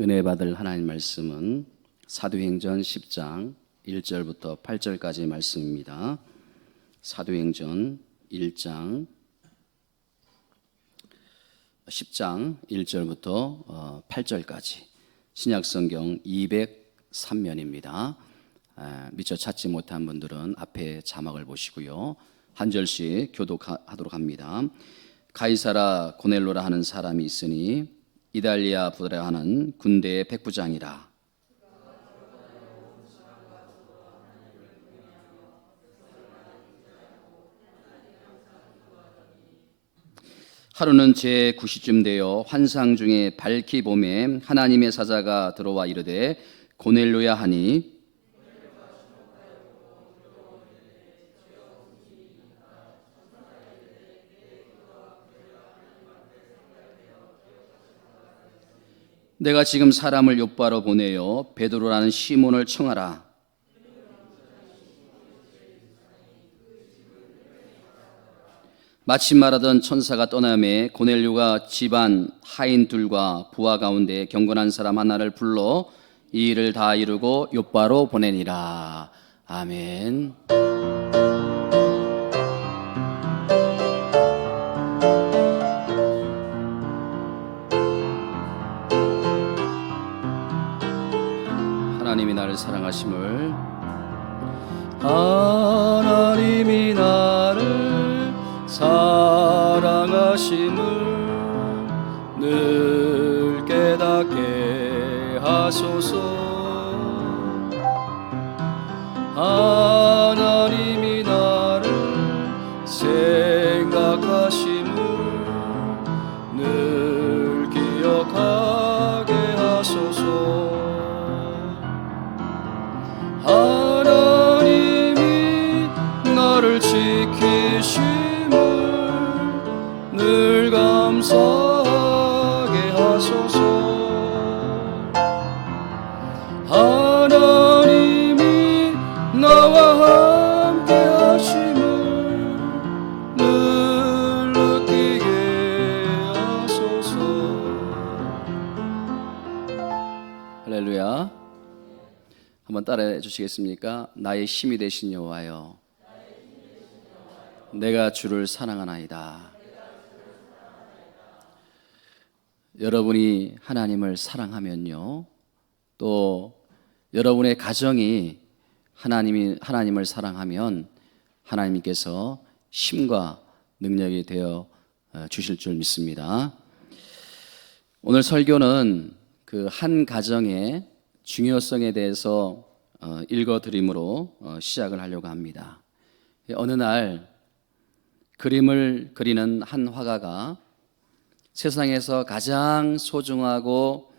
은혜 받을 하나님 말씀은 사도행전 10장 1절부터 8절까지의 말씀입니다. 사도행전 10장 1절부터 8절까지 신약성경 203면입니다. 미처 찾지 못한 분들은 앞에 자막을 보시고요. 한 절씩 교독하도록 합니다. 가이사라 고넬로라 하는 사람이 있으니 이달리아 부다라 하는 군대의 백부장이라. 하루는 제 9시쯤 되어 환상 중에 밝히 봄에 하나님의 사자가 들어와 이르되 고넬료야 하니 내가 지금 사람을 욥바로 보내어 베드로라는 시몬을 청하라. 마침 말하던 천사가 떠나매 고넬료가 집안 하인들과 부하 가운데 경건한 사람 하나를 불러 이 일을 다 이루고 욥바로 보내니라. 아멘. 하나님이 나를 사랑하심을 하나님이 나를 사랑하심을 늘 깨닫게 하소서. 하나님이 나를 생각하심을 늘 기억하게 하소서. 하나님이 나를 지키심을 늘 감사하게 하소서. 하나님이 나와 함께 하심을 늘 느끼게 하소서. 할렐루야. 한번 따라해 주시겠습니까? 나의 힘이 되신 여호와여, 내가 주를 사랑하나이다. 여러분이 하나님을 사랑하면요, 또 여러분의 가정이 하나님을 사랑하면 하나님께서 힘과 능력이 되어 주실 줄 믿습니다. 오늘 설교는 그 한 가정의 중요성에 대해서 읽어드림으로 시작을 하려고 합니다. 어느 날 그림을 그리는 한 화가가 세상에서 가장 소중하고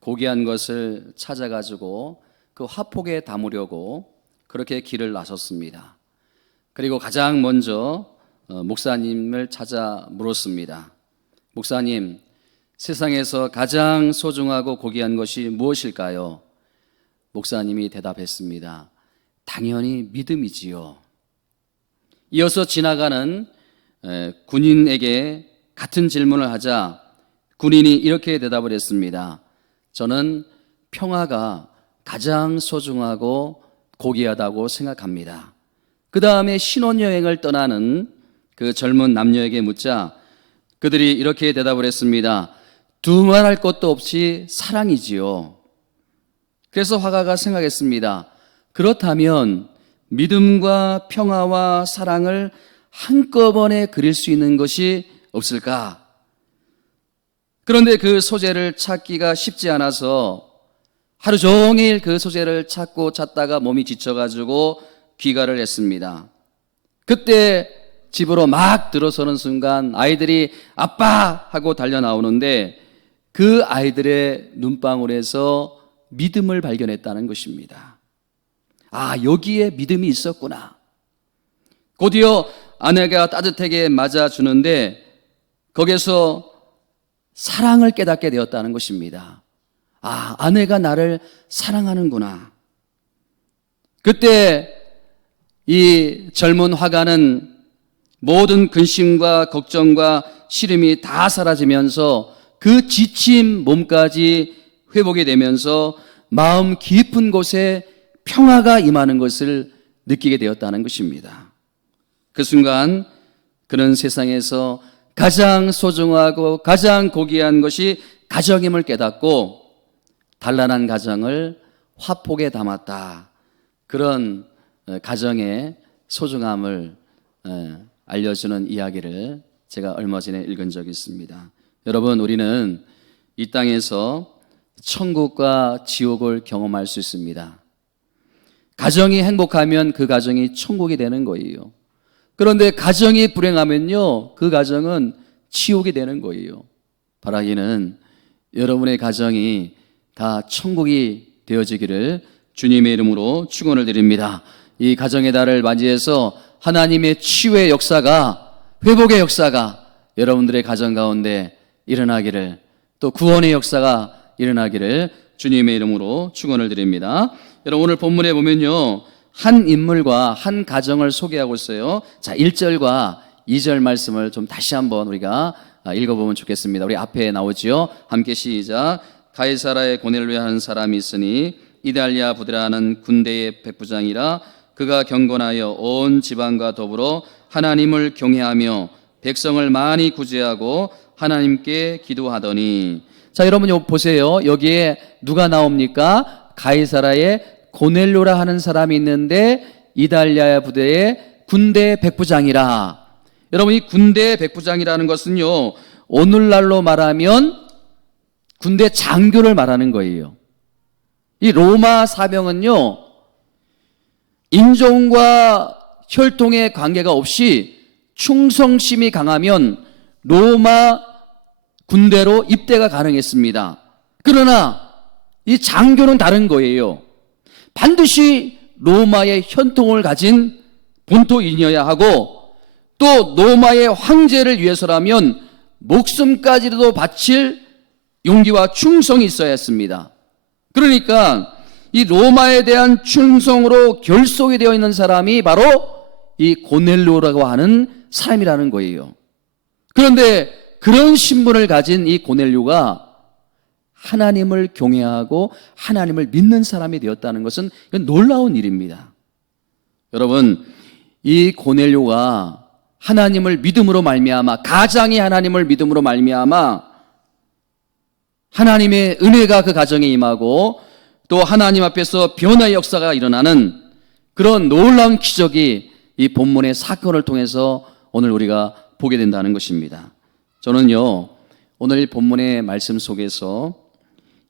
고귀한 것을 찾아가지고 그 화폭에 담으려고 그렇게 길을 나섰습니다. 그리고 가장 먼저 목사님을 찾아 물었습니다. 목사님, 세상에서 가장 소중하고 고귀한 것이 무엇일까요? 목사님이 대답했습니다. 당연히 믿음이지요. 이어서 지나가는 군인에게 같은 질문을 하자 군인이 이렇게 대답을 했습니다. 저는 평화가 가장 소중하고 고귀하다고 생각합니다. 그 다음에 신혼여행을 떠나는 그 젊은 남녀에게 묻자 그들이 이렇게 대답을 했습니다. 두말할 것도 없이 사랑이지요. 그래서 화가가 생각했습니다. 그렇다면 믿음과 평화와 사랑을 한꺼번에 그릴 수 있는 것이 없을까? 그런데 그 소재를 찾기가 쉽지 않아서 하루 종일 그 소재를 찾고 찾다가 몸이 지쳐가지고 귀가를 했습니다. 그때 집으로 막 들어서는 순간 아이들이 아빠 하고 달려 나오는데 그 아이들의 눈방울에서 믿음을 발견했다는 것입니다. 아, 여기에 믿음이 있었구나. 곧이어 아내가 따뜻하게 맞아주는데 거기서 사랑을 깨닫게 되었다는 것입니다. 아, 아내가 나를 사랑하는구나. 그때 이 젊은 화가는 모든 근심과 걱정과 시름이 다 사라지면서 그 지친 몸까지 회복이 되면서 마음 깊은 곳에 평화가 임하는 것을 느끼게 되었다는 것입니다. 그 순간 그는 세상에서 가장 소중하고 가장 고귀한 것이 가정임을 깨닫고 단란한 가정을 화폭에 담았다. 그런 가정의 소중함을 알려주는 이야기를 제가 얼마 전에 읽은 적이 있습니다. 여러분, 우리는 이 땅에서 천국과 지옥을 경험할 수 있습니다. 가정이 행복하면 그 가정이 천국이 되는 거예요. 그런데 가정이 불행하면요, 그 가정은 지옥이 되는 거예요. 바라기는 여러분의 가정이 다 천국이 되어지기를 주님의 이름으로 축원을 드립니다. 이 가정의 달을 맞이해서 하나님의 치유의 역사가, 회복의 역사가 여러분들의 가정 가운데 일어나기를, 또 구원의 역사가 일어나기를 주님의 이름으로 축원을 드립니다. 여러분, 오늘 본문에 보면요, 한 인물과 한 가정을 소개하고 있어요. 자, 1절과 2절 말씀을 좀 다시 한번 우리가 읽어보면 좋겠습니다. 우리 앞에 나오지요. 함께 시작. 가이사라에 고넬료라 하는 사람이 있으니 이달리아 부대라는 군대의 백부장이라. 그가 경건하여 온 지방과 더불어 하나님을 경외하며 백성을 많이 구제하고 하나님께 기도하더니. 자, 여러분 보세요. 여기에 누가 나옵니까? 가이사라에 고넬료라 하는 사람이 있는데 이달리아 부대의 군대 백부장이라. 여러분, 이 군대 백부장이라는 것은요, 오늘날로 말하면 군대 장교를 말하는 거예요. 이 로마 사병은요, 인종과 혈통의 관계가 없이 충성심이 강하면 로마 군대로 입대가 가능했습니다. 그러나 이 장교는 다른 거예요. 반드시 로마의 혈통을 가진 본토인이어야 하고, 또 로마의 황제를 위해서라면 목숨까지도 바칠 용기와 충성이 있어야 했습니다. 그러니까 이 로마에 대한 충성으로 결속이 되어 있는 사람이 바로 이 고넬료라고 하는 사람이라는 거예요. 그런데 그런 신분을 가진 이 고넬료가 하나님을 경외하고 하나님을 믿는 사람이 되었다는 것은 이건 놀라운 일입니다. 여러분, 이 고넬료가 하나님을 믿음으로 말미암아, 가장이 하나님을 믿음으로 말미암아 하나님의 은혜가 그 가정에 임하고 또 하나님 앞에서 변화의 역사가 일어나는 그런 놀라운 기적이 이 본문의 사건을 통해서 오늘 우리가 보게 된다는 것입니다. 저는요, 오늘 본문의 말씀 속에서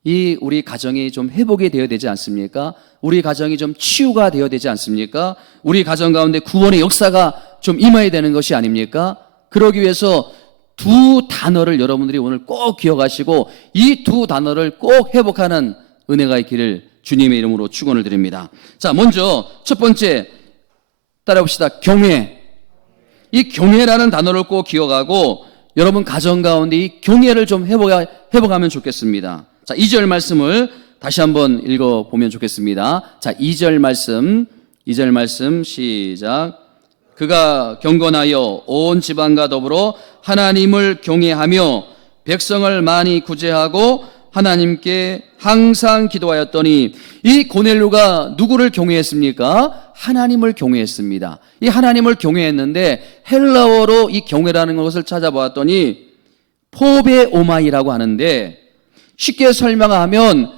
이 우리 가정이 좀 회복이 되어야 되지 않습니까? 우리 가정이 좀 치유가 되어야 되지 않습니까? 우리 가정 가운데 구원의 역사가 좀 임해야 되는 것이 아닙니까? 그러기 위해서 두 단어를 여러분들이 오늘 꼭 기억하시고 이 두 단어를 꼭 회복하는 은혜가 있기를 주님의 이름으로 축원을 드립니다. 자, 먼저 첫 번째 따라봅시다. 경외. 이 경외라는 단어를 꼭 기억하고 여러분 가정 가운데 이 경외를 좀 회복하면 좋겠습니다. 자, 2절 말씀을 다시 한번 읽어보면 좋겠습니다. 자, 2절 말씀 시작. 그가 경건하여 온 지방과 더불어 하나님을 경외하며 백성을 많이 구제하고 하나님께 항상 기도하였더니. 이 고넬료가 누구를 경외했습니까? 하나님을 경외했습니다. 이 하나님을 경외했는데 헬라어로 이 경외라는 것을 찾아보았더니 포베오마이라고 하는데, 쉽게 설명하면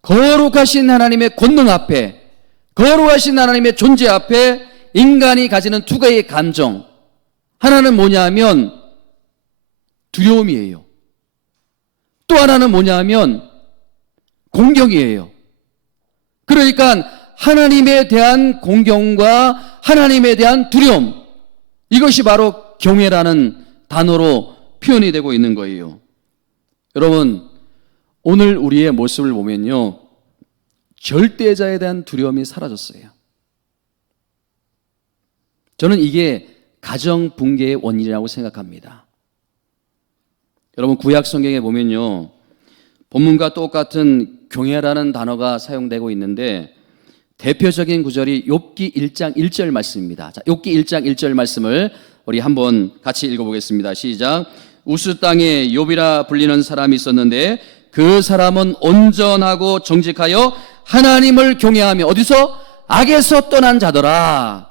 거룩하신 하나님의 권능 앞에, 거룩하신 하나님의 존재 앞에 인간이 가지는 두 가지의 감정, 하나는 뭐냐 하면 두려움이에요. 또 하나는 뭐냐 하면 공경이에요. 그러니까 하나님에 대한 공경과 하나님에 대한 두려움, 이것이 바로 경외라는 단어로 표현이 되고 있는 거예요. 여러분, 오늘 우리의 모습을 보면요, 절대자에 대한 두려움이 사라졌어요. 저는 이게 가정 붕괴의 원인이라고 생각합니다. 여러분, 구약 성경에 보면요, 본문과 똑같은 경외라는 단어가 사용되고 있는데 대표적인 구절이 욥기 1장 1절 말씀입니다. 자, 욥기 1장 1절 말씀을 우리 한번 같이 읽어보겠습니다. 시작. 우스 땅에 욥이라 불리는 사람이 있었는데 그 사람은 온전하고 정직하여 하나님을 경외하며 어디서? 악에서 떠난 자더라.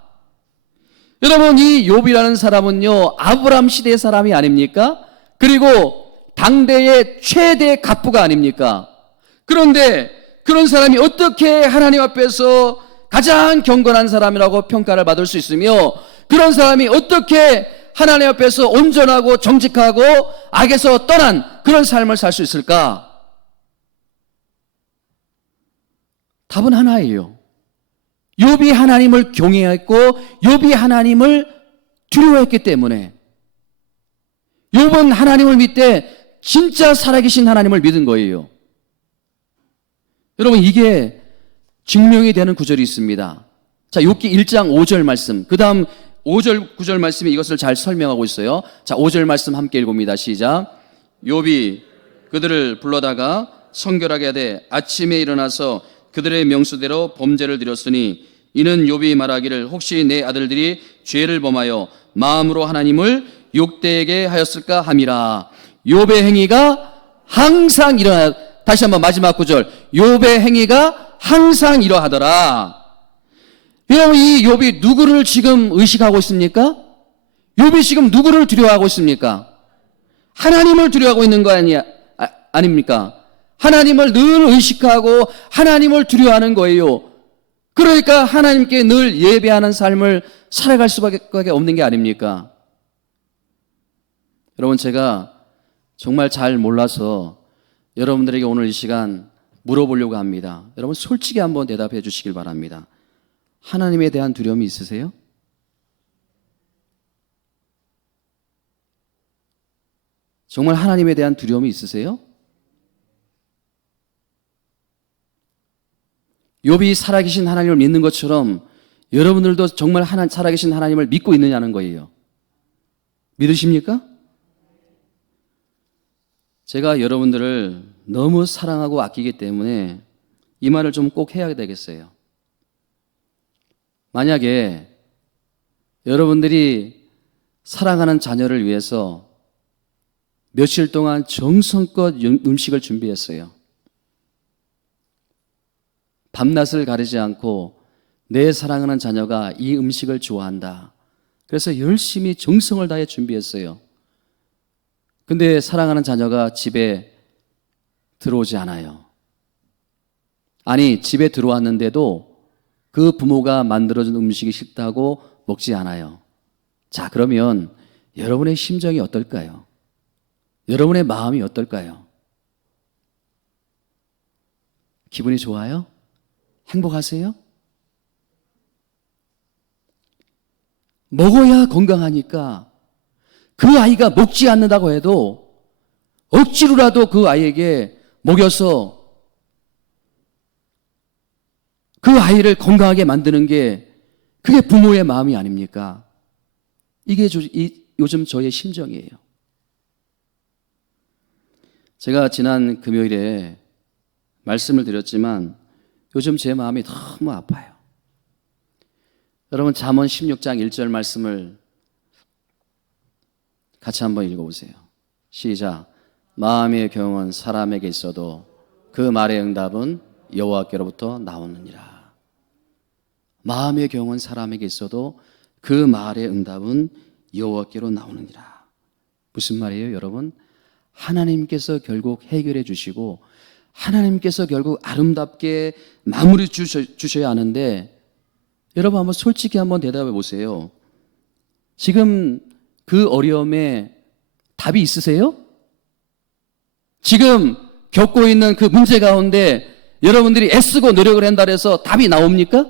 여러분, 이 욥이라는 사람은요, 아브람 시대의 사람이 아닙니까? 그리고 당대의 최대 갑부가 아닙니까? 그런데 그런 사람이 어떻게 하나님 앞에서 가장 경건한 사람이라고 평가를 받을 수 있으며, 그런 사람이 어떻게 하나님 앞에서 온전하고 정직하고 악에서 떠난 그런 삶을 살 수 있을까? 답은 하나예요. 욥이 하나님을 경외했고 욥이 하나님을 두려워했기 때문에. 욥은 하나님을 믿되 진짜 살아계신 하나님을 믿은 거예요. 여러분, 이게 증명이 되는 구절이 있습니다. 자, 욥기 1장 5절 말씀, 그 다음 5절 9절 말씀이 이것을 잘 설명하고 있어요. 자, 5절 말씀 함께 읽어봅니다. 시작. 욥이 그들을 불러다가 성결하게 하되 아침에 일어나서 그들의 명수대로 범죄를 드렸으니 이는 욥이 말하기를 혹시 내 아들들이 죄를 범하여 마음으로 하나님을 욕되게 하였을까 함이라. 욥의 행위가 항상 일어나. 다시 한번 마지막 구절. 욥의 행위가 항상 이러하더라. 여러분, 이 욥이 누구를 지금 의식하고 있습니까? 욥이 지금 누구를 두려워하고 있습니까? 하나님을 두려워하고 있는 거 아닙니까? 하나님을 늘 의식하고 하나님을 두려워하는 거예요. 그러니까 하나님께 늘 예배하는 삶을 살아갈 수밖에 없는 게 아닙니까? 여러분, 제가 정말 잘 몰라서 여러분들에게 오늘 이 시간 물어보려고 합니다. 여러분, 솔직히 한번 대답해 주시길 바랍니다. 하나님에 대한 두려움이 있으세요? 정말 하나님에 대한 두려움이 있으세요? 욥이 살아계신 하나님을 믿는 것처럼 여러분들도 정말 살아계신 하나님을 믿고 있느냐는 거예요. 믿으십니까? 제가 여러분들을 너무 사랑하고 아끼기 때문에 이 말을 좀 꼭 해야 되겠어요. 만약에 여러분들이 사랑하는 자녀를 위해서 며칠 동안 정성껏 음식을 준비했어요. 밤낮을 가리지 않고 내 사랑하는 자녀가 이 음식을 좋아한다. 그래서 열심히 정성을 다해 준비했어요. 근데 사랑하는 자녀가 집에 들어오지 않아요. 아니, 집에 들어왔는데도 그 부모가 만들어준 음식이 싫다고 먹지 않아요. 자, 그러면 여러분의 심정이 어떨까요? 여러분의 마음이 어떨까요? 기분이 좋아요? 행복하세요? 먹어야 건강하니까 그 아이가 먹지 않는다고 해도 억지로라도 그 아이에게 먹여서 그 아이를 건강하게 만드는 게 그게 부모의 마음이 아닙니까? 이게 요즘 저의 심정이에요. 제가 지난 금요일에 말씀을 드렸지만 요즘 제 마음이 너무 아파요. 여러분, 잠언 16장 1절 말씀을 같이 한번 읽어보세요. 시작. 마음의 경은 사람에게 있어도 그 말의 응답은 여호와께로부터 나오느니라. 마음의 경은 사람에게 있어도 그 말의 응답은 여호와께로 나오느니라. 무슨 말이에요, 여러분? 하나님께서 결국 해결해 주시고 하나님께서 결국 아름답게 마무리 주셔야 하는데, 여러분 한번 솔직히 한번 대답해 보세요. 지금 그 어려움에 답이 있으세요? 지금 겪고 있는 그 문제 가운데 여러분들이 애쓰고 노력을 한다 해서 답이 나옵니까?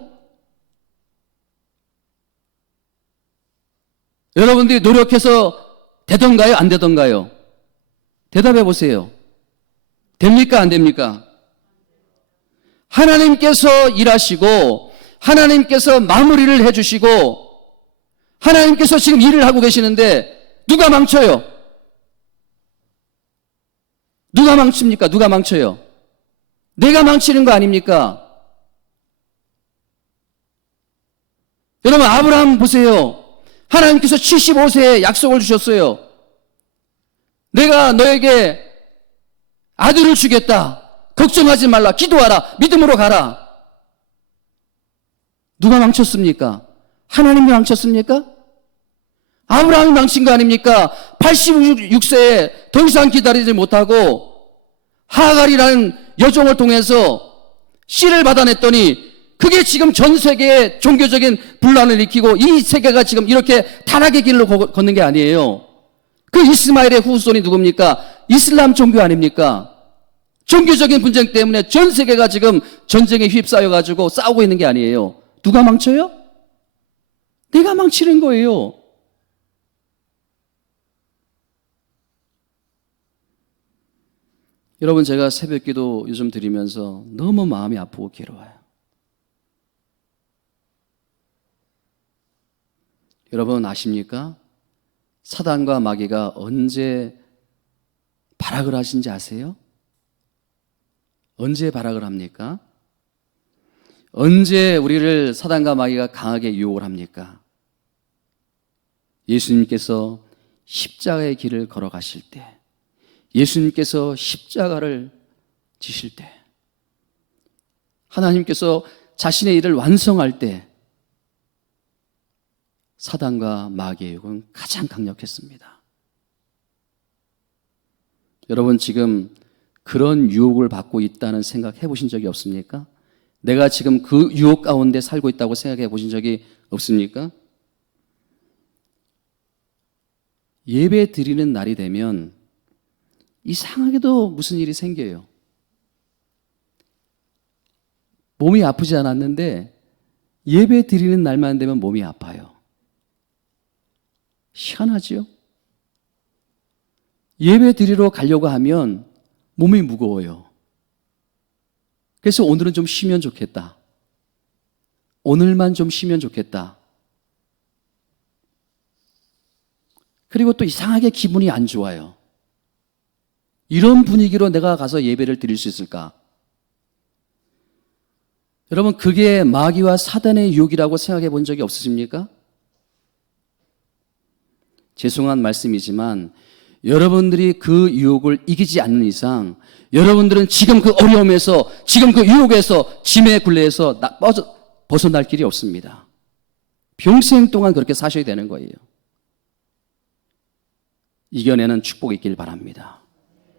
여러분들이 노력해서 되던가요? 안 되던가요? 대답해 보세요. 됩니까? 안 됩니까? 하나님께서 일하시고 하나님께서 마무리를 해주시고 하나님께서 지금 일을 하고 계시는데 누가 망쳐요? 누가 망칩니까? 누가 망쳐요? 내가 망치는 거 아닙니까? 여러분, 아브라함 보세요. 하나님께서 75세에 약속을 주셨어요. 내가 너에게 아들을 주겠다. 걱정하지 말라. 기도하라. 믿음으로 가라. 누가 망쳤습니까? 하나님이 망쳤습니까? 아브라함이 망친 거 아닙니까? 86세에 더 이상 기다리지 못하고 하갈이라는 여종을 통해서 씨를 받아냈더니 그게 지금 전 세계에 종교적인 분란을 일으키고 이 세계가 지금 이렇게 타락의 길로 걷는 게 아니에요. 그 이스마엘의 후손이 누굽니까? 이슬람 종교 아닙니까? 종교적인 분쟁 때문에 전 세계가 지금 전쟁에 휩싸여가지고 싸우고 있는 게 아니에요. 누가 망쳐요? 내가 망치는 거예요. 여러분, 제가 새벽기도 요즘 드리면서 너무 마음이 아프고 괴로워요. 여러분 아십니까? 사단과 마귀가 언제 발악을 하신지 아세요? 언제 발악을 합니까? 언제 우리를 사단과 마귀가 강하게 유혹을 합니까? 예수님께서 십자가의 길을 걸어가실 때, 예수님께서 십자가를 지실 때, 하나님께서 자신의 일을 완성할 때 사단과 마귀의 유혹은 가장 강력했습니다. 여러분 지금 그런 유혹을 받고 있다는 생각 해보신 적이 없습니까? 내가 지금 그 유혹 가운데 살고 있다고 생각해 보신 적이 없습니까? 예배 드리는 날이 되면 이상하게도 무슨 일이 생겨요. 몸이 아프지 않았는데 예배 드리는 날만 되면 몸이 아파요. 희한하지요? 예배 드리러 가려고 하면 몸이 무거워요. 그래서 오늘은 좀 쉬면 좋겠다. 오늘만 좀 쉬면 좋겠다. 그리고 또 이상하게 기분이 안 좋아요. 이런 분위기로 내가 가서 예배를 드릴 수 있을까? 여러분, 그게 마귀와 사단의 유혹이라고 생각해 본 적이 없으십니까? 죄송한 말씀이지만 여러분들이 그 유혹을 이기지 않는 이상 여러분들은 지금 그 어려움에서, 지금 그 유혹에서, 짐의 굴레에서 벗어날 길이 없습니다. 평생 동안 그렇게 사셔야 되는 거예요. 이겨내는 축복이 있길 바랍니다.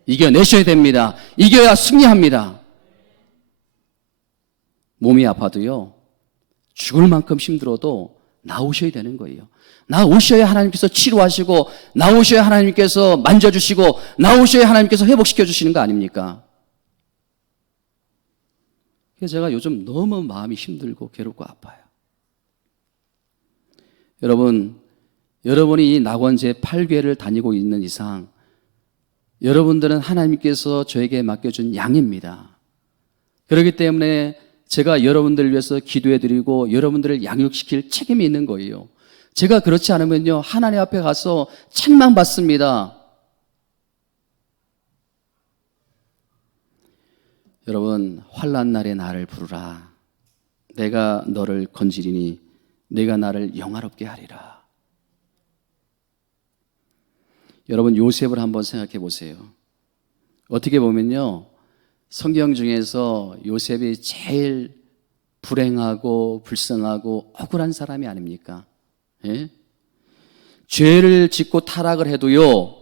이겨내셔야 됩니다. 이겨야 승리합니다. 몸이 아파도요, 죽을 만큼 힘들어도 나오셔야 되는 거예요. 나오셔야 하나님께서 치료하시고, 나오셔야 하나님께서 만져주시고, 나오셔야 하나님께서 회복시켜 주시는 거 아닙니까? 그래서 제가 요즘 너무 마음이 힘들고 괴롭고 아파요. 여러분이 이 낙원제 8개를 다니고 있는 이상 여러분들은 하나님께서 저에게 맡겨준 양입니다. 그렇기 때문에 제가 여러분들을 위해서 기도해드리고 여러분들을 양육시킬 책임이 있는 거예요. 제가 그렇지 않으면요, 하나님 앞에 가서 책망받습니다. 여러분, 환난 날에 나를 부르라. 내가 너를 건지리니 내가 나를 영화롭게 하리라. 여러분, 요셉을 한번 생각해 보세요. 어떻게 보면요, 성경 중에서 요셉이 제일 불행하고 불쌍하고 억울한 사람이 아닙니까? 예? 죄를 짓고 타락을 해도요,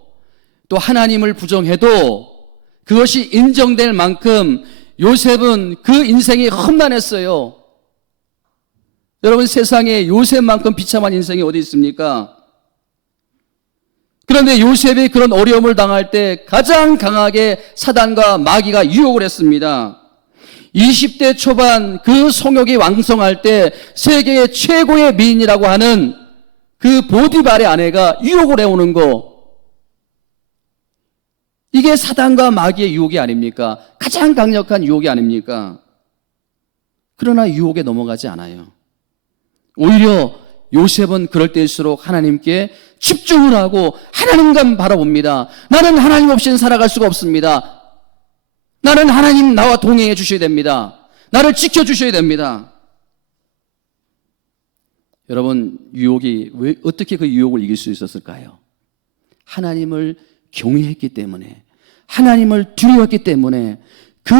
또 하나님을 부정해도 그것이 인정될 만큼 요셉은 그 인생이 험난했어요. 여러분, 세상에 요셉만큼 비참한 인생이 어디 있습니까? 그런데 요셉이 그런 어려움을 당할 때 가장 강하게 사단과 마귀가 유혹을 했습니다. 20대 초반 그 성욕이 왕성할 때 세계의 최고의 미인이라고 하는 그 보디발의 아내가 유혹을 해오는 거, 이게 사단과 마귀의 유혹이 아닙니까? 가장 강력한 유혹이 아닙니까? 그러나 유혹에 넘어가지 않아요. 오히려 요셉은 그럴 때일수록 하나님께 집중을 하고 하나님만 바라봅니다. 나는 하나님 없이는 살아갈 수가 없습니다. 나는 하나님 나와 동행해 주셔야 됩니다. 나를 지켜주셔야 됩니다. 여러분, 어떻게 그 유혹을 이길 수 있었을까요? 하나님을 경외했기 때문에, 하나님을 두려웠기 때문에 그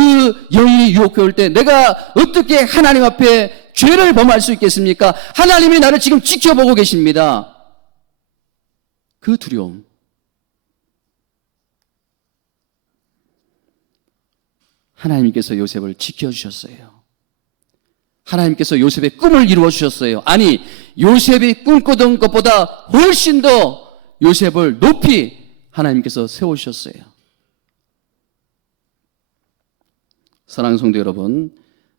여인이 유혹해 올 때 내가 어떻게 하나님 앞에 죄를 범할 수 있겠습니까? 하나님이 나를 지금 지켜보고 계십니다. 그 두려움. 하나님께서 요셉을 지켜주셨어요. 하나님께서 요셉의 꿈을 이루어 주셨어요. 아니, 요셉이 꿈꾸던 것보다 훨씬 더 요셉을 높이 하나님께서 세우셨어요. 사랑하는 성도 여러분,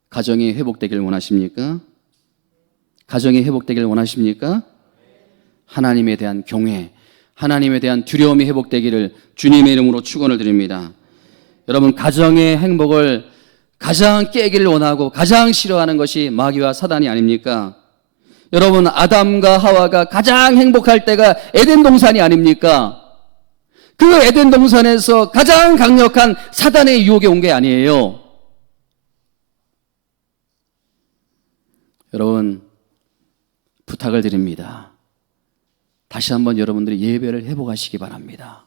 가정이 회복되길 원하십니까? 가정이 회복되길 원하십니까? 하나님에 대한 경외, 하나님에 대한 두려움이 회복되기를 주님의 이름으로 축원을 드립니다. 여러분, 가정의 행복을 가장 깨기를 원하고 가장 싫어하는 것이 마귀와 사단이 아닙니까? 여러분, 아담과 하와가 가장 행복할 때가 에덴 동산이 아닙니까? 그 에덴 동산에서 가장 강력한 사단의 유혹이 온 게 아니에요. 여러분, 부탁을 드립니다. 다시 한번 여러분들이 예배를 회복하시기 바랍니다.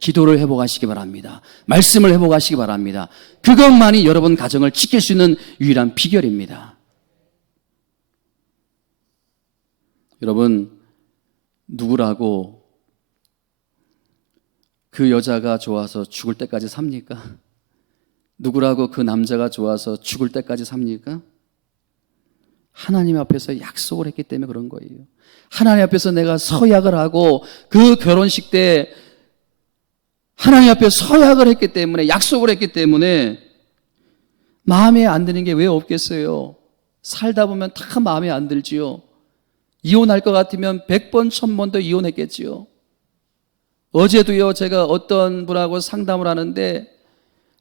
기도를 회복하시기 바랍니다. 말씀을 회복하시기 바랍니다. 그것만이 여러분 가정을 지킬 수 있는 유일한 비결입니다. 여러분, 누구라고 그 여자가 좋아서 죽을 때까지 삽니까? 누구라고 그 남자가 좋아서 죽을 때까지 삽니까? 하나님 앞에서 약속을 했기 때문에 그런 거예요. 하나님 앞에서 내가 서약을 하고 그 결혼식 때 하나님 앞에 서약을 했기 때문에, 약속을 했기 때문에 마음에 안 드는 게 왜 없겠어요? 살다 보면 다 마음에 안 들지요. 이혼할 것 같으면 100번, 1000번도 이혼했겠지요. 어제도요, 제가 어떤 분하고 상담을 하는데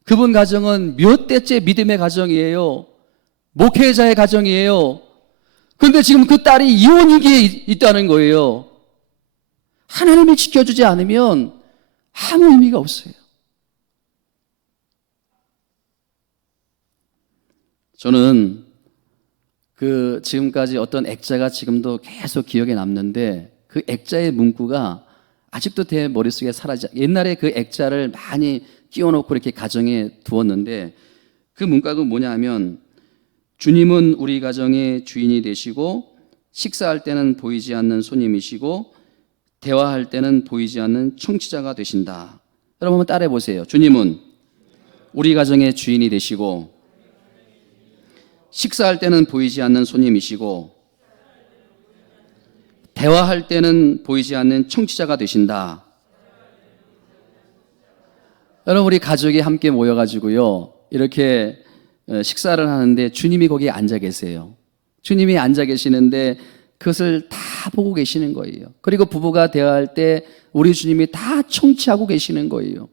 그분 가정은 몇 대째 믿음의 가정이에요. 목회자의 가정이에요. 그런데 지금 그 딸이 이혼위기에 있다는 거예요. 하나님이 지켜주지 않으면 아무 의미가 없어요. 저는 지금까지 어떤 액자가 지금도 계속 기억에 남는데 그 액자의 문구가 아직도 제 머릿속에 옛날에 그 액자를 많이 끼워놓고 이렇게 가정에 두었는데 그 문구가 뭐냐면, 주님은 우리 가정의 주인이 되시고 식사할 때는 보이지 않는 손님이시고 대화할 때는 보이지 않는 청취자가 되신다. 여러분 한번 따라해 보세요. 주님은 우리 가정의 주인이 되시고 식사할 때는 보이지 않는 손님이시고 대화할 때는 보이지 않는 청취자가 되신다. 여러분, 우리 가족이 함께 모여가지고요, 이렇게 식사를 하는데 주님이 거기에 앉아 계세요. 주님이 앉아 계시는데 그것을 다 보고 계시는 거예요. 그리고 부부가 대화할 때 우리 주님이 다 청취하고 계시는 거예요.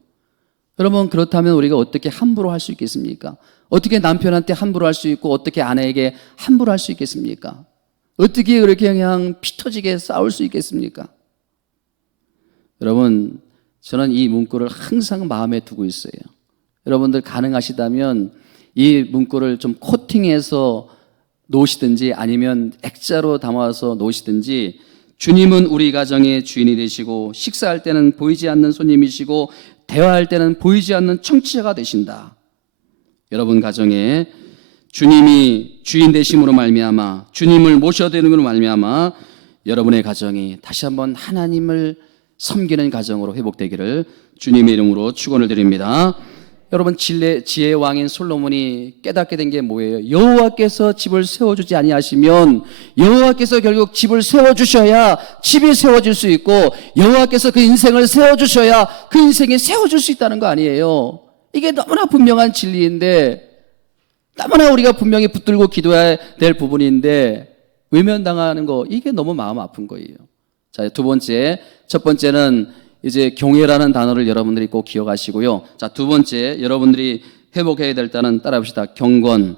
여러분, 그렇다면 우리가 어떻게 함부로 할 수 있겠습니까? 어떻게 남편한테 함부로 할 수 있고 어떻게 아내에게 함부로 할 수 있겠습니까? 어떻게 그렇게 그냥 피 터지게 싸울 수 있겠습니까? 여러분, 저는 이 문구를 항상 마음에 두고 있어요. 여러분들 가능하시다면 이 문구를 좀 코팅해서 놓으시든지 아니면 액자로 담아서 놓으시든지, 주님은 우리 가정의 주인이 되시고 식사할 때는 보이지 않는 손님이시고 대화할 때는 보이지 않는 청취자가 되신다. 여러분 가정에 주님이 주인 되심으로 말미암아, 주님을 모셔드림으로 말미암아 여러분의 가정이 다시 한번 하나님을 섬기는 가정으로 회복되기를 주님의 이름으로 축원을 드립니다. 여러분, 지혜의 왕인 솔로몬이 깨닫게 된 게 뭐예요? 여호와께서 집을 세워주지 아니하시면, 여호와께서 결국 집을 세워주셔야 집이 세워질 수 있고, 여호와께서 그 인생을 세워주셔야 그 인생이 세워질 수 있다는 거 아니에요. 이게 너무나 분명한 진리인데, 너무나 우리가 분명히 붙들고 기도해야 될 부분인데 외면당하는 거, 이게 너무 마음 아픈 거예요. 자, 두 번째, 첫 번째는 이제 경외라는 단어를 여러분들이 꼭 기억하시고요. 자, 두 번째, 여러분들이 회복해야 될 단어는 따라합시다. 경건.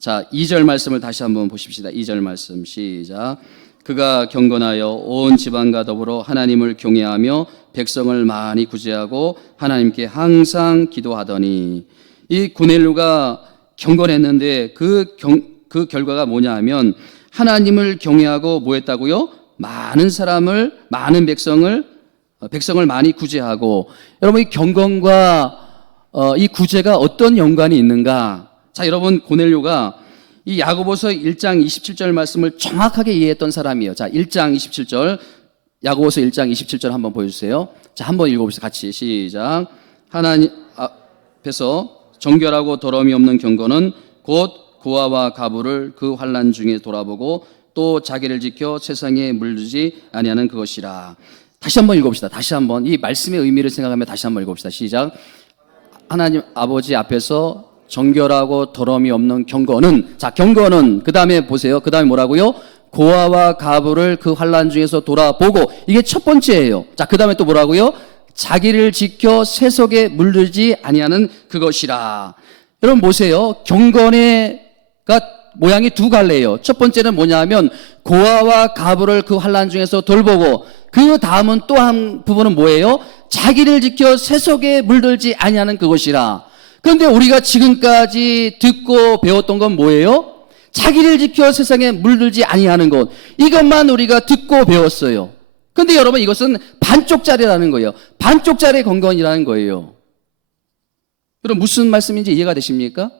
자, 2절 말씀을 다시 한번 보십시다. 2절 말씀 시작. 그가 경건하여 온 집안과 더불어 하나님을 경외하며 백성을 많이 구제하고 하나님께 항상 기도하더니. 이 고넬료가 경건했는데 그 결과가 뭐냐 하면, 하나님을 경외하고 뭐 했다고요? 많은 백성을 백성을 많이 구제하고, 여러분 이 경건과 이 구제가 어떤 연관이 있는가? 자, 여러분 고넬료가 이 야고보서 1장 27절 말씀을 정확하게 이해했던 사람이에요. 자, 1장 27절, 야고보서 1장 27절 한번 보여주세요. 자, 한번 읽어봅시다. 같이 시작. 하나님 앞에서 정결하고 더러움이 없는 경건은 곧 고아와 가부를 그 환난 중에 돌아보고 또 자기를 지켜 세상에 물들지 아니하는 그것이라. 다시 한번 읽어봅시다. 다시 한번 이 말씀의 의미를 생각하며 다시 한번 읽어봅시다. 시작. 하나님 아버지 앞에서 정결하고 더러움이 없는 경건은, 자, 경건은 그 다음에 보세요. 그 다음에 뭐라고요? 고아와 가부를 그 환난 중에서 돌아보고, 이게 첫 번째예요. 자, 그 다음에 또 뭐라고요? 자기를 지켜 세속에 물들지 아니하는 그것이라. 여러분 보세요. 경건의가 모양이 두 갈래예요. 첫 번째는 뭐냐면 고아와 가부를 그 환난 중에서 돌보고, 그 다음은 또 한 부분은 뭐예요? 자기를 지켜 세속에 물들지 아니하는 그것이라. 그런데 우리가 지금까지 듣고 배웠던 건 뭐예요? 자기를 지켜 세상에 물들지 아니하는 것. 이것만 우리가 듣고 배웠어요. 그런데 여러분 이것은 반쪽짜리라는 거예요. 반쪽짜리 경건이라는 거예요. 여러분 무슨 말씀인지 이해가 되십니까?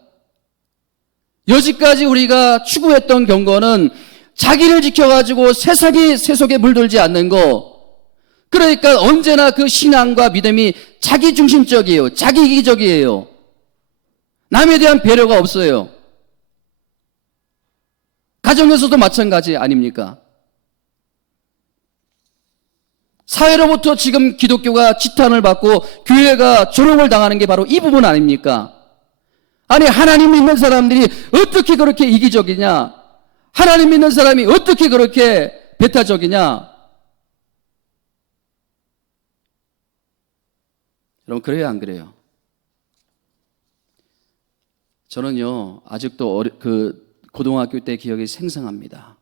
여지까지 우리가 추구했던 경건은 자기를 지켜가지고 세속에 물들지 않는 거. 그러니까 언제나 그 신앙과 믿음이 자기중심적이에요. 자기이기적이에요. 남에 대한 배려가 없어요. 가정에서도 마찬가지 아닙니까? 사회로부터 지금 기독교가 지탄을 받고 교회가 조롱을 당하는 게 바로 이 부분 아닙니까? 아니, 하나님 믿는 사람들이 어떻게 그렇게 이기적이냐? 하나님 믿는 사람이 어떻게 그렇게 배타적이냐? 여러분 그래요, 안 그래요? 저는요 아직도 고등학교 때 기억이 생생합니다.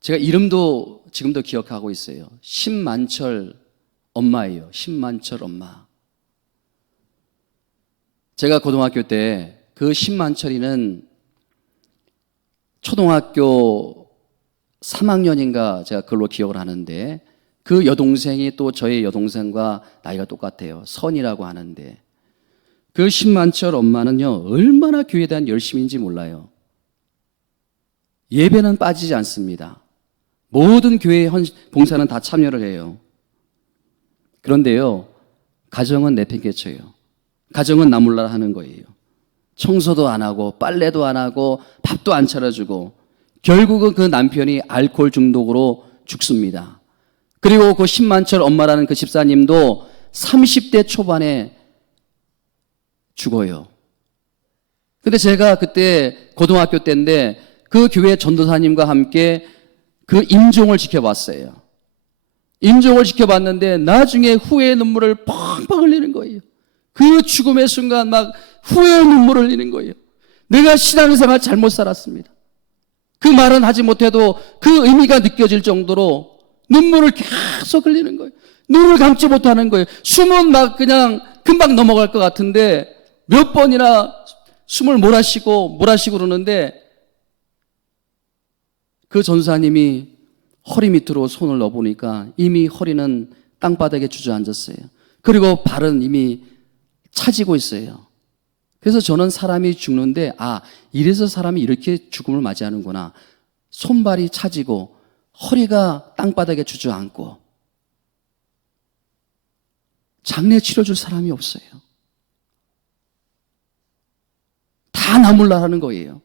제가 이름도 지금도 기억하고 있어요. 신만철 엄마예요. 신만철 엄마. 제가 고등학교 때 그 신만철이는 초등학교 3학년인가 제가 그걸로 기억을 하는데, 그 여동생이 또 저의 여동생과 나이가 똑같아요. 선이라고 하는데, 그 신만철 엄마는요 얼마나 교회에 대한 열심인지 몰라요. 예배는 빠지지 않습니다. 모든 교회 봉사는 다 참여를 해요. 그런데요 가정은 내팽개쳐요. 가정은 나몰라라 하는 거예요. 청소도 안 하고 빨래도 안 하고 밥도 안 차려주고, 결국은 그 남편이 알코올 중독으로 죽습니다. 그리고 그 신만철 엄마라는 그 집사님도 30대 초반에 죽어요. 근데 제가 그때 고등학교 때인데 그 교회 전도사님과 함께 그 임종을 지켜봤어요. 임종을 지켜봤는데 나중에 후회의 눈물을 펑펑 흘리는 거예요. 그 죽음의 순간 막 후회의 눈물을 흘리는 거예요. 내가 신앙생활 잘못 살았습니다. 그 말은 하지 못해도 그 의미가 느껴질 정도로 눈물을 계속 흘리는 거예요. 눈을 감지 못하는 거예요. 숨은 막 그냥 금방 넘어갈 것 같은데 몇 번이나 숨을 몰아쉬고 그러는데, 그 전사님이 허리 밑으로 손을 넣어보니까 이미 허리는 땅바닥에 주저앉았어요. 그리고 발은 이미 차지고 있어요. 그래서 저는 사람이 죽는데, 이래서 사람이 이렇게 죽음을 맞이하는구나. 손발이 차지고 허리가 땅바닥에 주저앉고 장례 치러줄 사람이 없어요. 다 나몰라라는 거예요.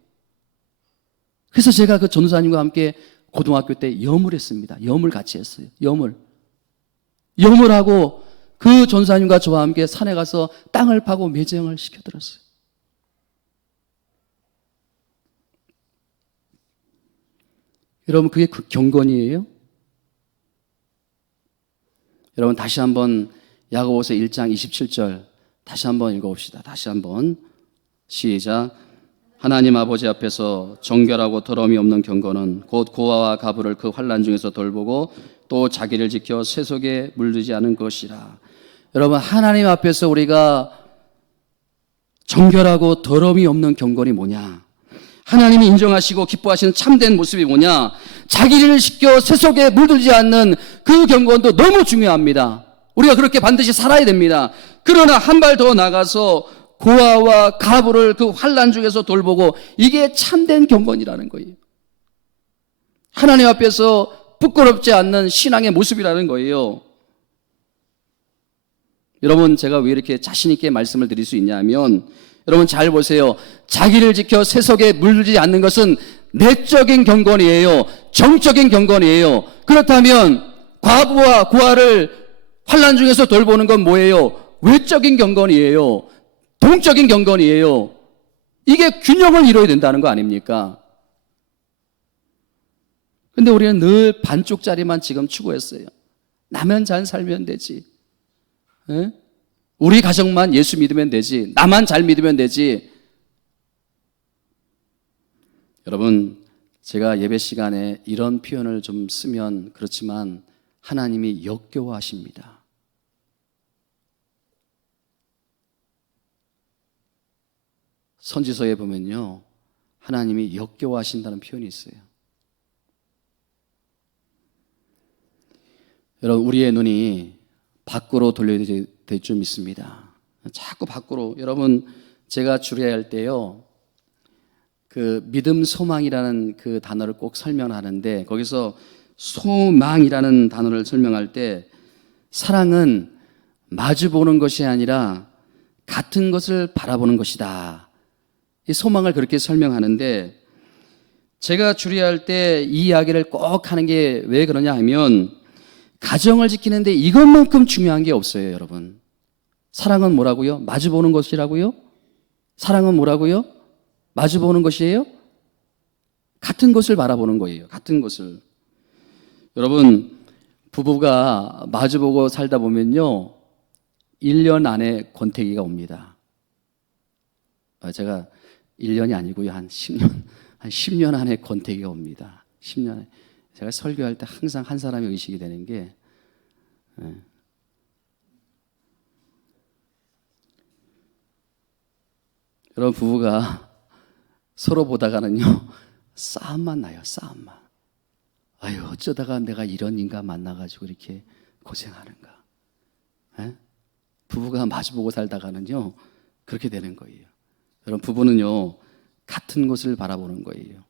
그래서 제가 그 전도사님과 함께 고등학교 때 염을 했습니다. 염을 같이 했어요. 염을 하고 그 전도사님과 저와 함께 산에 가서 땅을 파고 매정을 시켜드렸어요. 여러분 그게 그 경건이에요? 여러분 다시 한번 야고보서 1장 27절 다시 한번 읽어봅시다. 다시 한번 시작. 하나님 아버지 앞에서 정결하고 더러움이 없는 경건은 곧 고아와 가부를 그 환난 중에서 돌보고 또 자기를 지켜 세속에 물들지 않은 것이라. 여러분 하나님 앞에서 우리가 정결하고 더러움이 없는 경건이 뭐냐? 하나님이 인정하시고 기뻐하시는 참된 모습이 뭐냐? 자기를 지켜 세속에 물들지 않는 그 경건도 너무 중요합니다. 우리가 그렇게 반드시 살아야 됩니다. 그러나 한 발 더 나가서 고아와 가부를 그 환난 중에서 돌보고, 이게 참된 경건이라는 거예요. 하나님 앞에서 부끄럽지 않는 신앙의 모습이라는 거예요. 여러분, 제가 왜 이렇게 자신 있게 말씀을 드릴 수 있냐면, 여러분 잘 보세요. 자기를 지켜 세속에 물들지 않는 것은 내적인 경건이에요. 정적인 경건이에요. 그렇다면 과부와 고아를 환난 중에서 돌보는 건 뭐예요? 외적인 경건이에요. 동적인 경건이에요. 이게 균형을 이루어야 된다는 거 아닙니까? 근데 우리는 늘 반쪽짜리만 지금 추구했어요. 나만 잘 살면 되지. 에? 우리 가정만 예수 믿으면 되지. 나만 잘 믿으면 되지. 여러분, 제가 예배 시간에 이런 표현을 좀 쓰면 그렇지만 하나님이 역겨워하십니다. 선지서에 보면요, 하나님이 역겨워하신다는 표현이 있어요. 여러분, 우리의 눈이 밖으로 돌려야 될 줄 믿습니다. 자꾸 밖으로. 여러분, 제가 주례할 때요, 그 믿음 소망이라는 그 단어를 꼭 설명하는데, 거기서 소망이라는 단어를 설명할 때 사랑은 마주보는 것이 아니라 같은 것을 바라보는 것이다. 이 소망을 그렇게 설명하는데, 제가 주례할 때 이 이야기를 꼭 하는 게 왜 그러냐 하면, 가정을 지키는데 이것만큼 중요한 게 없어요, 여러분. 사랑은 뭐라고요? 마주보는 것이라고요? 사랑은 뭐라고요? 마주보는 것이에요? 같은 것을 바라보는 거예요. 같은 것을. 여러분, 부부가 마주보고 살다 보면요, 1년 안에 권태기가 옵니다. 제가 1년이 아니고요, 한 10년 안에 권태기가 옵니다. 10년에. 제가 설교할 때 항상 한 사람이 의식이 되는 게, 여러분, 부부가 서로 보다가는요, 싸움만 나요, 싸움만. 아유, 어쩌다가 내가 이런 인간 만나가지고 이렇게 고생하는가. 부부가 마주보고 살다가는요, 그렇게 되는 거예요. 여러분, 부부는요, 같은 곳을 바라보는 거예요.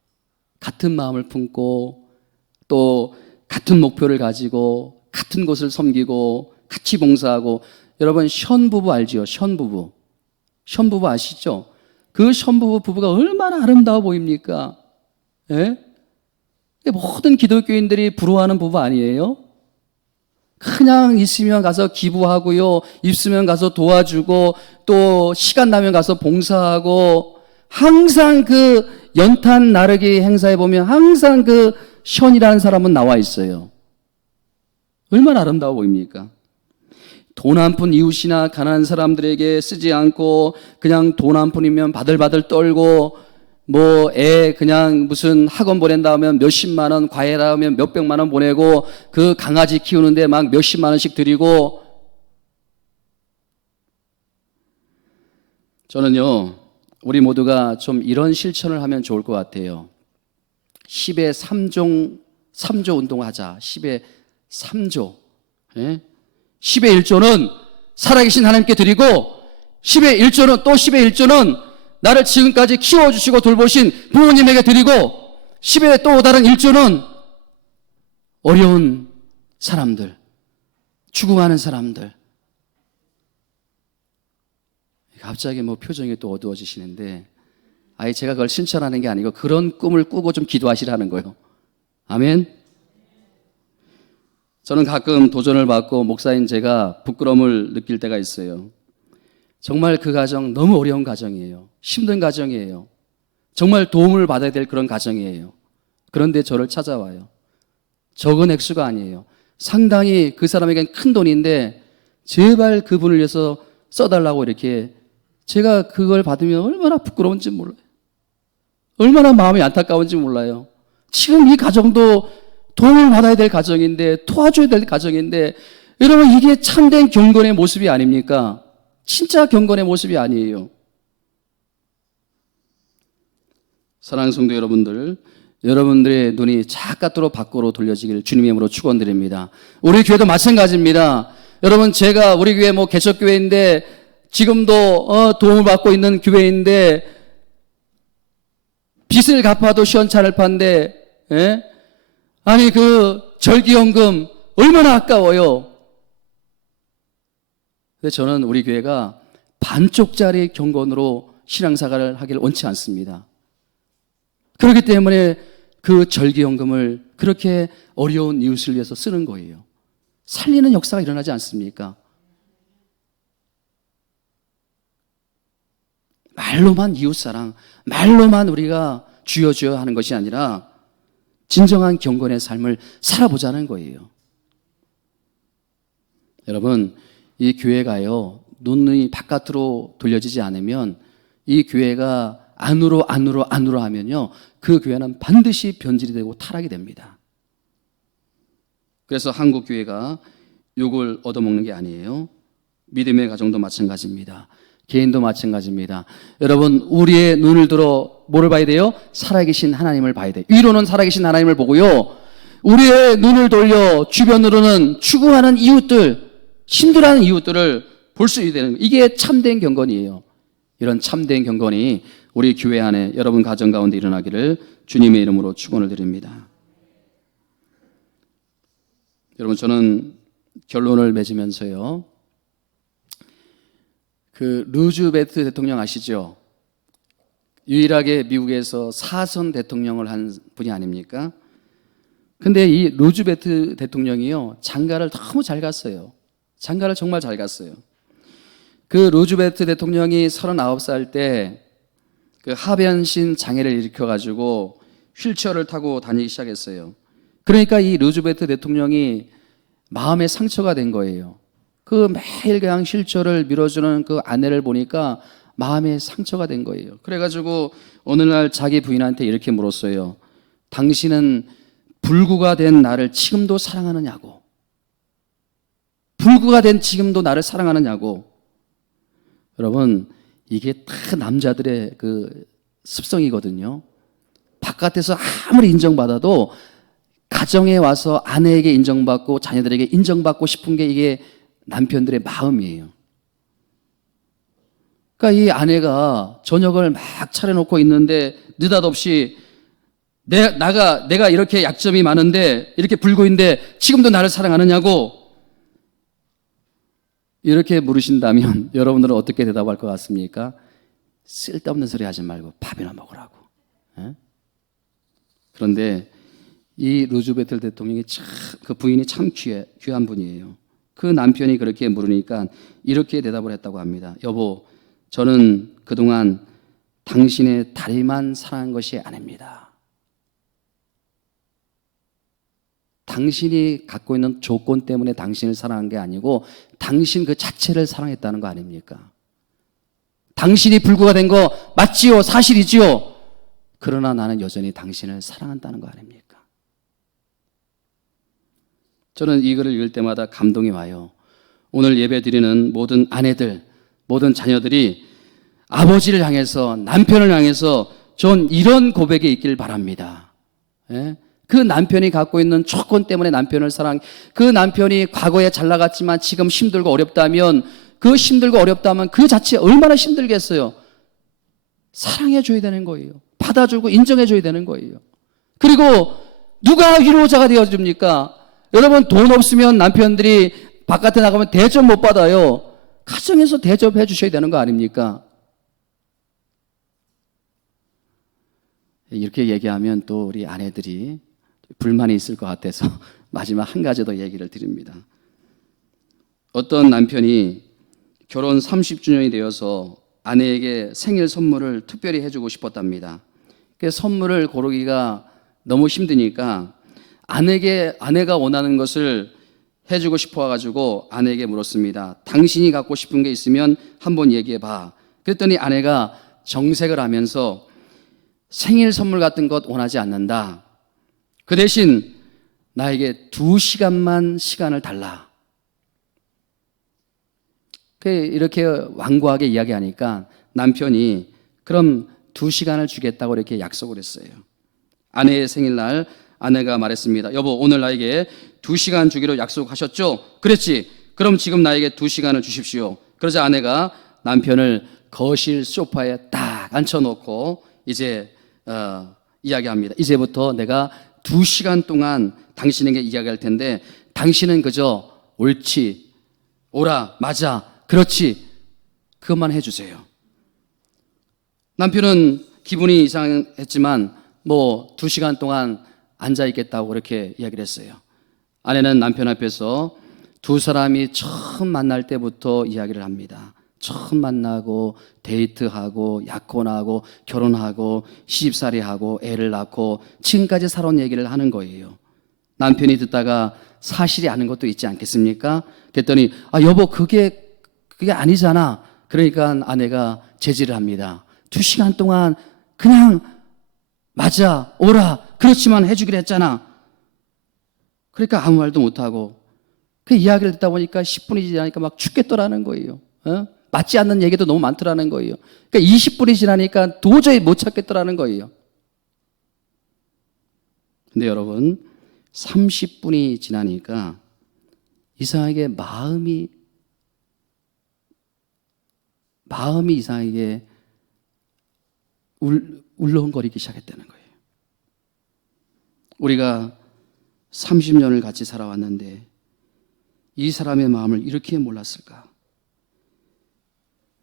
같은 마음을 품고, 또 같은 목표를 가지고 같은 곳을 섬기고 같이 봉사하고. 여러분, 션부부 알지요? 션부부. 션부부 아시죠? 그 션부부 부부가 얼마나 아름다워 보입니까? 예? 모든 기독교인들이 부러워하는 부부 아니에요? 그냥 있으면 가서 기부하고요, 있으면 가서 도와주고, 또 시간 나면 가서 봉사하고, 항상 그 연탄 나르기 행사에 보면 항상 그 션이라는 사람은 나와 있어요. 얼마나 아름다워 보입니까? 돈 한 푼 이웃이나 가난한 사람들에게 쓰지 않고 그냥 돈 한 푼이면 바들바들 떨고, 뭐 애 그냥 무슨 학원 보낸다 하면 몇십만 원, 과외라 하면 몇백만 원 보내고, 그 강아지 키우는데 막 몇십만 원씩 드리고. 저는요, 우리 모두가 좀 이런 실천을 하면 좋을 것 같아요. 10의 3조 운동하자. 10의 3조. 예? 10의 1조는 살아계신 하나님께 드리고, 10의 1조는, 또 10의 1조는 나를 지금까지 키워주시고 돌보신 부모님에게 드리고, 10의 또 다른 1조는 어려운 사람들, 죽어가는 사람들. 갑자기 뭐 표정이 또 어두워지시는데, 아예 제가 그걸 신천하는 게 아니고 그런 꿈을 꾸고 좀 기도하시라는 거예요. 아멘. 저는 가끔 도전을 받고 목사인 제가 부끄러움을 느낄 때가 있어요. 정말 그 가정 너무 어려운 가정이에요. 힘든 가정이에요. 정말 도움을 받아야 될 그런 가정이에요. 그런데 저를 찾아와요. 적은 액수가 아니에요. 상당히 그 사람에겐 큰 돈인데 제발 그분을 위해서 써달라고 이렇게. 제가 그걸 받으면 얼마나 부끄러운지 몰라요. 얼마나 마음이 안타까운지 몰라요. 지금 이 가정도 도움을 받아야 될 가정인데, 도와줘야 될 가정인데, 여러분, 이게 참된 경건의 모습이 아닙니까? 진짜 경건의 모습이 아니에요. 사랑하는 성도 여러분들, 여러분들의 눈이 작가도록 밖으로 돌려지길 주님의 이름으로 축원드립니다. 우리 교회도 마찬가지입니다. 여러분, 제가 우리 교회 개척교회인데 지금도 도움을 받고 있는 교회인데 빚을 갚아도 시원찮을 판데, 예? 아니 그 절기연금 얼마나 아까워요. 근데 저는 우리 교회가 반쪽짜리 경건으로 신앙생활을 하기를 원치 않습니다. 그렇기 때문에 그 절기연금을 그렇게 어려운 이웃을 위해서 쓰는 거예요. 살리는 역사가 일어나지 않습니까? 말로만 이웃사랑, 말로만 우리가 주여 주여 하는 것이 아니라 진정한 경건의 삶을 살아보자는 거예요. 여러분, 이 교회가요, 눈이 바깥으로 돌려지지 않으면, 이 교회가 안으로 하면요, 그 교회는 반드시 변질이 되고 타락이 됩니다. 그래서 한국 교회가 욕을 얻어먹는 게 아니에요. 믿음의 가정도 마찬가지입니다. 개인도 마찬가지입니다. 여러분, 우리의 눈을 들어 뭐를 봐야 돼요? 살아계신 하나님을 봐야 돼요. 위로는 살아계신 하나님을 보고요, 우리의 눈을 돌려 주변으로는 추구하는 이웃들, 힘들어하는 이웃들을 볼 수 있게 되는 거예요. 이게 참된 경건이에요. 이런 참된 경건이 우리 교회 안에 여러분 가정 가운데 일어나기를 주님의 이름으로 축원을 드립니다. 여러분, 저는 결론을 맺으면서요, 그 루즈베트 대통령 아시죠? 유일하게 미국에서 4선 대통령을 한 분이 아닙니까? 근데 이 루즈베트 대통령이요, 장가를 너무 잘 갔어요. 장가를 정말 잘 갔어요. 그 루즈베트 대통령이 39살 때 그 하변신 장애를 일으켜가지고 휠체어를 타고 다니기 시작했어요. 그러니까 이 루즈베트 대통령이 마음에 상처가 된 거예요. 그 매일 그냥 휠체어를 밀어주는 그 아내를 보니까 마음에 상처가 된 거예요. 그래가지고 어느 날 자기 부인한테 이렇게 물었어요. 당신은 불구가 된 나를 지금도 사랑하느냐고. 불구가 된 지금도 나를 사랑하느냐고. 여러분, 이게 다 남자들의 그 습성이거든요. 바깥에서 아무리 인정받아도 가정에 와서 아내에게 인정받고 자녀들에게 인정받고 싶은 게 이게 남편들의 마음이에요. 그러니까 이 아내가 저녁을 막 차려놓고 있는데 느닷없이 내가 이렇게 약점이 많은데, 이렇게 불구인데 지금도 나를 사랑하느냐고 이렇게 물으신다면 여러분들은 어떻게 대답할 것 같습니까? 쓸데없는 소리 하지 말고 밥이나 먹으라고. 에? 그런데 이 루즈베트 대통령이 그 부인이 참 귀한 분이에요. 그 남편이 그렇게 물으니까 이렇게 대답을 했다고 합니다. 여보, 저는 그동안 당신의 다리만 사랑한 것이 아닙니다. 당신이 갖고 있는 조건 때문에 당신을 사랑한 게 아니고 당신 그 자체를 사랑했다는 거 아닙니까? 당신이 불구가 된 거 맞지요? 사실이지요? 그러나 나는 여전히 당신을 사랑한다는 거 아닙니까? 저는 이 글을 읽을 때마다 감동이 와요. 오늘 예배 드리는 모든 아내들, 모든 자녀들이 아버지를 향해서, 남편을 향해서 전 이런 고백이 있길 바랍니다. 예? 그 남편이 갖고 있는 조건 때문에 남편을 그 남편이 과거에 잘 나갔지만 지금 힘들고 어렵다면, 그 힘들고 어렵다면 그 자체 얼마나 힘들겠어요. 사랑해줘야 되는 거예요. 받아주고 인정해줘야 되는 거예요. 그리고 누가 위로자가 되어줍니까? 여러분, 돈 없으면 남편들이 바깥에 나가면 대접 못 받아요. 가정에서 대접해 주셔야 되는 거 아닙니까? 이렇게 얘기하면 또 우리 아내들이 불만이 있을 것 같아서 마지막 한 가지 더 얘기를 드립니다. 어떤 남편이 결혼 30주년이 되어서 아내에게 생일 선물을 특별히 해주고 싶었답니다. 그 선물을 고르기가 너무 힘드니까 아내가 원하는 것을 해주고 싶어가지고 아내에게 물었습니다. 당신이 갖고 싶은 게 있으면 한번 얘기해봐. 그랬더니 아내가 정색을 하면서 생일 선물 같은 것 원하지 않는다. 그 대신 나에게 2시간만 시간을 달라. 이렇게 완고하게 이야기하니까 남편이 그럼 2시간을 주겠다고 이렇게 약속을 했어요. 아내의 생일날 아내가 말했습니다. 여보, 오늘 나에게 2시간 주기로 약속하셨죠? 그랬지. 그럼 지금 나에게 2시간을 주십시오. 그러자 아내가 남편을 거실 소파에 딱 앉혀놓고 이제 이야기합니다. 이제부터 내가 2시간 동안 당신에게 이야기할 텐데 당신은 그저 옳지, 옳아, 맞아, 그렇지, 그것만 해주세요. 남편은 기분이 이상했지만 2시간 동안 앉아있겠다고 그렇게 이야기를 했어요. 아내는 남편 앞에서 두 사람이 처음 만날 때부터 이야기를 합니다. 처음 만나고 데이트하고 약혼하고 결혼하고 시집살이하고 애를 낳고 지금까지 살아온 얘기를 하는 거예요. 남편이 듣다가 사실이 아닌 것도 있지 않겠습니까? 그랬더니 여보 그게 아니잖아. 그러니까 아내가 제지를 합니다. 2시간 동안 그냥 맞아, 오라, 그렇지만 해주기로 했잖아. 그러니까 아무 말도 못하고 그 이야기를 듣다 보니까 10분이 지나니까 막 죽겠더라는 거예요. 맞지 않는 얘기도 너무 많더라는 거예요. 그러니까 20분이 지나니까 도저히 못 찾겠더라는 거예요. 근데 여러분 30분이 지나니까 이상하게 마음이 이상하게 울렁거리기 시작했다는 거예요. 우리가 30년을 같이 살아왔는데 이 사람의 마음을 이렇게 몰랐을까?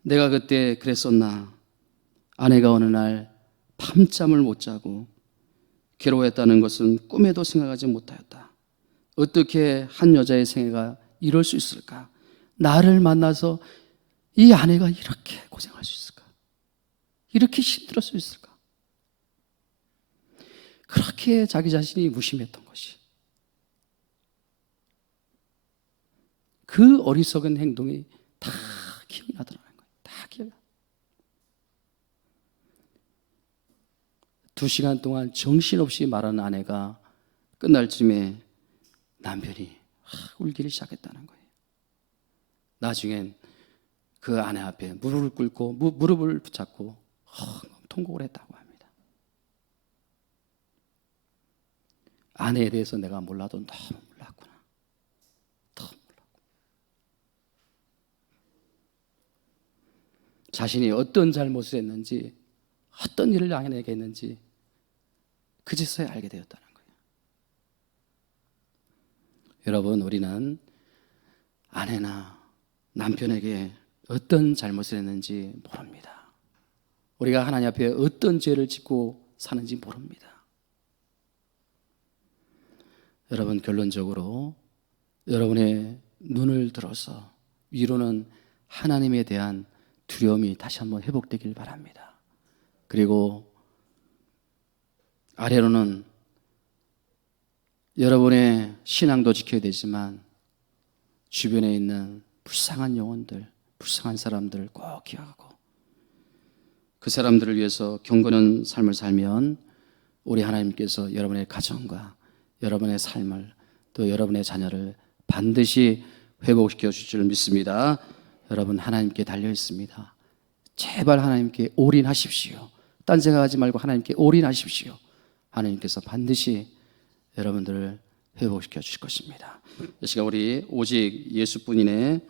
내가 그때 그랬었나? 아내가 어느 날 밤잠을 못 자고 괴로워했다는 것은 꿈에도 생각하지 못하였다. 어떻게 한 여자의 생애가 이럴 수 있을까? 나를 만나서 이 아내가 이렇게 고생할 수 있을까? 이렇게 힘들을 수 있을까? 그렇게 자기 자신이 무심했던 것이 그 어리석은 행동이 다 기억이 나더라는 거예요. 다 기억이 나. 2시간 동안 정신없이 말하는 아내가 끝날 쯤에 남편이 울기를 시작했다는 거예요. 나중엔 그 아내 앞에 무릎을 꿇고 무릎을 붙잡고 통곡을 했다고 합니다. 아내에 대해서 내가 몰라도 너무 몰랐구나. 너무 몰랐고. 자신이 어떤 잘못을 했는지, 어떤 일을 아내에게 했는지 그제서야 알게 되었다는 거예요. 여러분, 우리는 아내나 남편에게 어떤 잘못을 했는지 모릅니다. 우리가 하나님 앞에 어떤 죄를 짓고 사는지 모릅니다. 여러분, 결론적으로 여러분의 눈을 들어서 위로는 하나님에 대한 두려움이 다시 한번 회복되길 바랍니다. 그리고 아래로는 여러분의 신앙도 지켜야 되지만 주변에 있는 불쌍한 영혼들, 불쌍한 사람들을 꼭 기억하고 그 사람들을 위해서 경건한 삶을 살면 우리 하나님께서 여러분의 가정과 여러분의 삶을 또 여러분의 자녀를 반드시 회복시켜 주실 줄 믿습니다. 여러분, 하나님께 달려 있습니다. 제발 하나님께 올인하십시오. 딴 생각하지 말고 하나님께 올인하십시오. 하나님께서 반드시 여러분들을 회복시켜 주실 것입니다. 이 시간 우리 오직 예수뿐이네